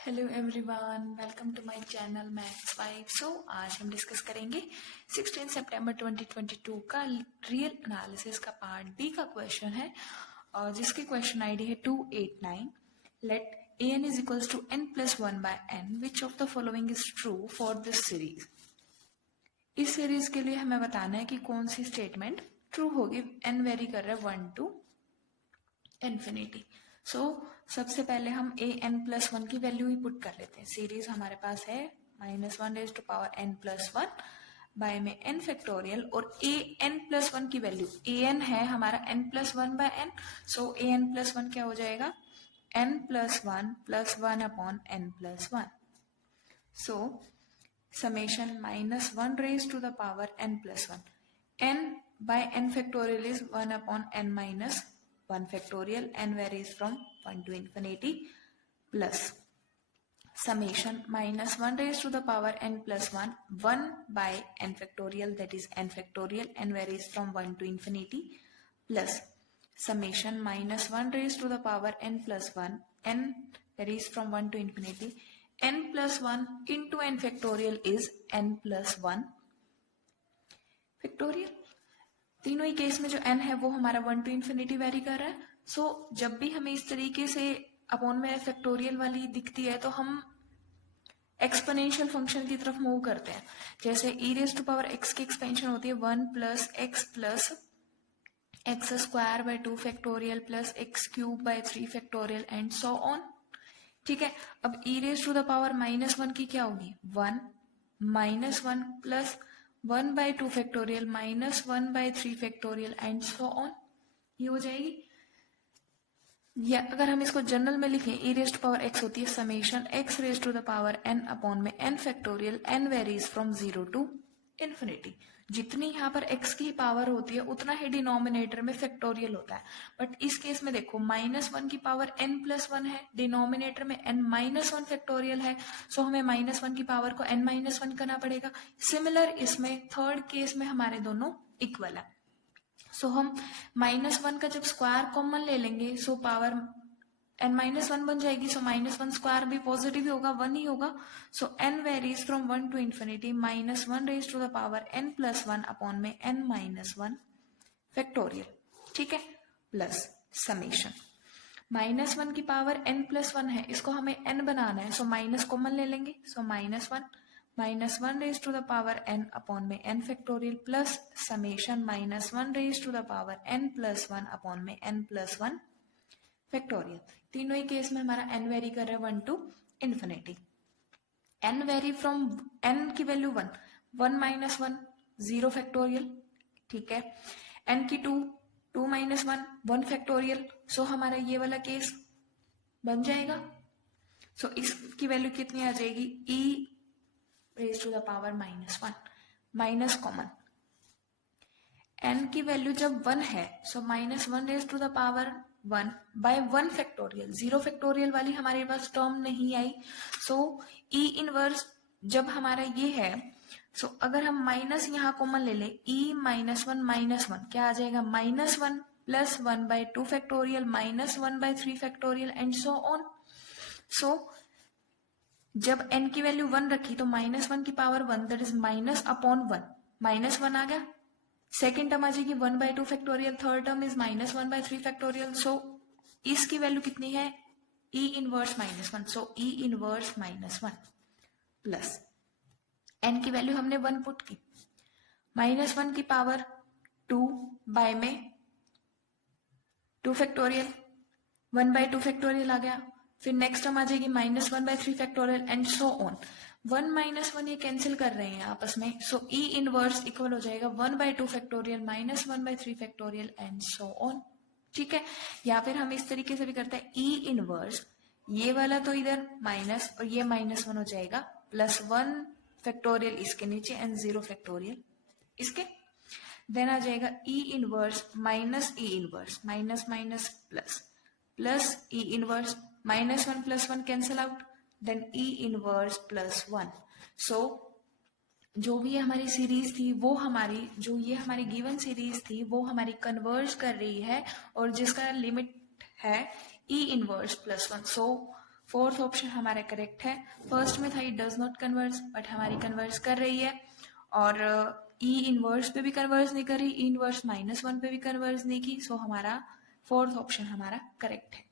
Hello everyone, welcome to my channel maths vibe. आज हम discuss करेंगे 16 सितंबर 2022 का रियल एनालिसिस का पार्ट बी का क्वेश्चन है और जिसकी क्वेश्चन आईडी है 289। Let an is equals to n plus 1 by n, which of the following is true for this series. इस सीरीज के लिए हमें बताना है कि कौन सी स्टेटमेंट ट्रू होगी। n वेरी कर रहा है 1 टू इन्फिनिटी। सबसे पहले हम a n प्लस 1 की वैल्यू ही पुट कर लेते हैं। सीरीज हमारे पास है -1 raise to power n plus 1 by में n फैक्टोरियल, और a n प्लस 1 की वैल्यू a n है हमारा n plus 1 by n। a n plus 1 क्या हो जाएगा, n plus 1 upon n plus 1। Summation -1 raise to the power n plus 1, n by n factorial is 1 upon n minus 1 factorial, n varies from 1 to infinity, plus summation -1 raised to the power n plus 1, 1 by n factorial, that is n factorial, n varies from 1 to infinity, plus summation -1 raised to the power n plus 1, n varies from 1 to infinity, n plus 1 into n factorial is n plus 1 factorial। तीनों ही case में जो n है वो हमारा 1 to infinity very कर रहा है। जब भी हमें इस तरीके से अपॉन में फैक्टोरियल वाली दिखती है तो हम एक्सपोनेंशियल फंक्शन की तरफ मूव करते हैं। जैसे e raise to power x की एक्सपेंशन होती है 1 plus x square by 2 factorial plus x cube by 3 factorial and so on. ठीक है, अब e raise to the power -1 की क्या होगी, 1 -1 plus 1 by 2 factorial minus 1 by 3 factorial and so on, ये हो जाएगी। या अगर हम इसको जनरल में लिखें, e raise to power x होती है summation x raise to the power n upon में n factorial, n varies from 0 to infinity. जितनी यहाँ पर x की पावर होती है उतना ही डिनोमिनेटर में फैक्टोरियल होता है। बट इस केस में देखो -1 की पावर n प्लस 1 है, डिनोमिनेटर में n माइनस 1 फैक्टोरियल है, सो हमें -1 की पावर को n माइनस 1 करना पड़ेगा। सिमिलर इसमें थर्ड केस में हमारे दोनों इक्वल है। हम -1 का जब स्क्वायर कॉमन ले लेंगे पावर n माइनस 1 बन जाएगी। -1 स्क्वायर भी पॉजिटिव ही होगा, 1 ही होगा। n varies from 1 to infinity -1 raise to the power n plus 1 upon में n माइनस 1 फैक्टोरियल। ठीक है, प्लस समेशन -1 की पावर n प्लस 1 है, इसको हमें n बनाना है, माइनस कॉमन ले लेंगे। -1 raise to the power n upon में n factorial plus summation -1 raise to the power n plus 1 upon में n प्लस 1 फैक्टोरियल। तीनों ही केस में हमारा n वेरी कर रहा है 1 to infinity. n vary from n की वैल्यू 1 माइनस 1 0 फैक्टोरियल। ठीक है, n की 2 माइनस 1 फैक्टोरियल। हमारा ये वाला केस बन जाएगा। इसकी वैल्यू कितनी आ जाएगी, e raise to the power -1 minus common. n की वैल्यू जब 1 है -1 raise to the power 1 by 1 factorial, 0 factorial वाली हमारे पास टर्म नहीं आई। e इनवर्स जब हमारा ये है, अगर हम माइनस यहाँ कॉमन ले लें, e -1 क्या आ जाएगा, -1 plus 1 by 2 factorial minus 1 by 3 factorial and so on. जब n की वैल्यू 1 रखी तो -1 की power 1, that is minus upon 1, -1 आ गया। सेकेंड टर्म आ जाएगी 1 by 2 factorial, third term is -1 by 3 factorial. इसकी वैल्यू कितनी है, e inverse -1, e inverse -1 plus n की वैल्यू हमने 1 पुट की, -1 की पावर 2 बाय में 2 फैक्टोरियल, 1 बाय 2 फैक्टोरियल आ गया। फिर नेक्स्ट टर्म आ जाएगी -1 by 3 factorial and so on. 1 minus 1 ये कैंसिल कर रहे हैं आपस में, e इनवर्स इक्वल हो जाएगा 1 by 2 factorial -1 by 3 factorial and so on. ठीक है, या फिर हम इस तरीके से भी करते हैं, e इनवर्स ये वाला तो इधर माइनस और ये -1 हो जाएगा, +1 फैक्टोरियल इसके नीचे एंड 0 फैक्टोरियल इसके। देन आ जाएगा e inverse minus e inverse, minus minus plus e inverse, -1 plus 1 cancel out, then e inverse +1। जो भी हमारी सीरीज थी वो हमारी, जो ये हमारी गिवन सीरीज थी वो हमारी कन्वर्ज कर रही है और जिसका लिमिट है e इनवर्स +1। फोर्थ ऑप्शन हमारा करेक्ट है। फर्स्ट में था it does not converse, but हमारी कन्वर्स कर रही है। और ई इनवर्स पे भी कन्वर्स नहीं कर रही, ई इनवर्स -1 पे भी कन्वर्स नहीं की। सो हमारा फोर्थ ऑप्शन हमारा करेक्ट है।